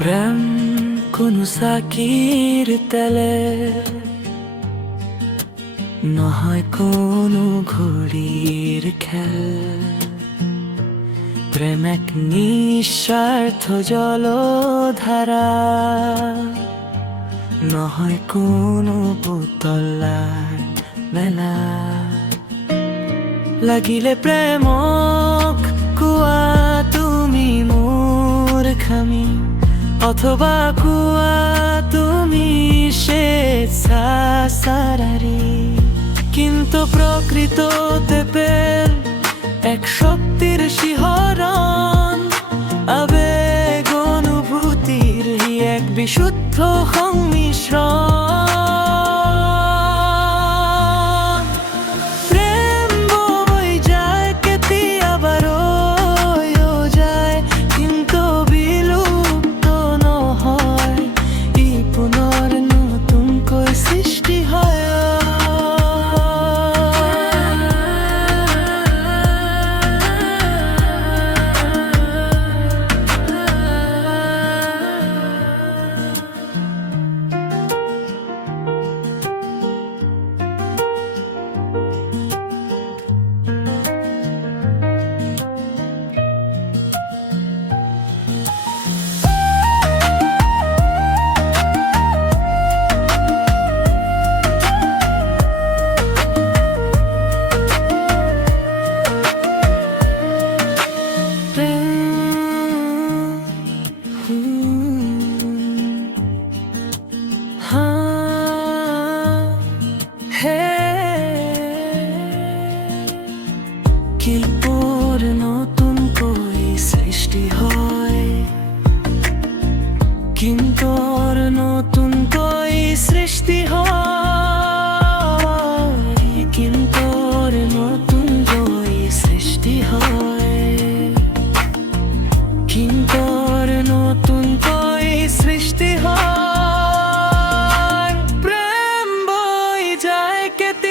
প্রেম কোনো সাকির তেলে, নহয় কোনো ঘড়ির খেল। প্রেম এক নিঃস্বার্থ জলধারা, নহয় কোনো পুতলার মেলা। লাগিলে প্রেমক কোৱা তুমি মূৰ্খামি, অথবা কোৱা তুমি স্বেচ্ছাচাৰী। কিন্তু প্রকৃততে প্রেম এক শক্তির শিহরণ, আবেগ অনুভূতির এক বিশুদ্ধ সংমিশ্রণ। প্রেম বই যায় কেতিয়াবা রৈও যায়, কিন্তু বিলুপ্ত নহয়, ই পুনৰ নতুনকৈ সৃষ্টি হয়। কিলপর নতুনকৈ সৃষ্টি হয়, কিন্তৰ নতুনকৈ সৃষ্টি হয়, কিন্তৰ নতুনকৈ সৃষ্টি হয়, কিন্তৰ নতুনকৈ সৃষ্টি হয়। প্রেম বই যায় কেতিয়া